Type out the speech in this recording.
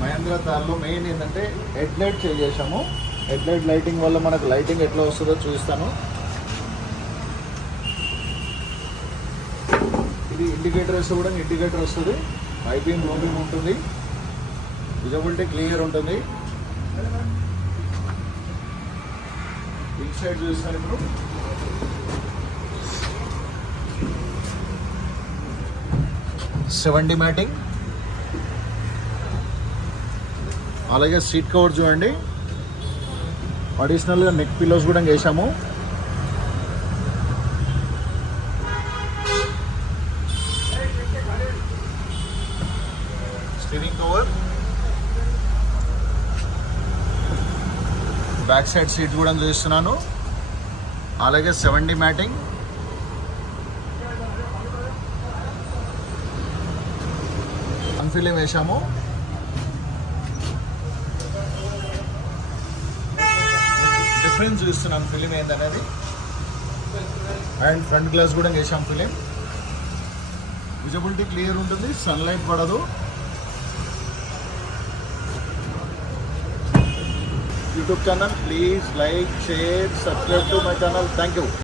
మహేంద్ర తార్లో మెయిన్ ఏంటంటే head light change చేసాము. హెడ్ లైట్ లైటింగ్ వల్ల మనకు లైటింగ్ ఎట్లా వస్తుందో చూపిస్తాను. ఇది ఇండికేటర్ వేస్తే కూడా ఇండికేటర్ వస్తుంది. హై బీమ్ లో బీమ్ ఉంటుంది. విజిబిలిటీ క్లియర్ ఉంటుంది. ఇన్ సైడ్ చూస్తాను ఇప్పుడు. సెవెంటీ మ్యాటింగ్, అలాగే సీట్ కవర్ చూడండి. అడిషనల్గా నెక్ పిల్లోస్ కూడా వేసాము. Steering cover, back side seat కూడా చూస్తున్నాను. అలాగే 70 మ్యాటింగ్, ఫిలిం వేసాము. డిఫరెన్స్ చూస్తున్నాను ఫిలిం ఏందనేది. అండ్ ఫ్రంట్ గ్లాస్ కూడా వేసాం ఫిలిం. విజిబిలిటీ క్లియర్ ఉంటుంది, సన్లైట్ పడదు. YouTube channel, please like, share, subscribe to my channel. Thank you.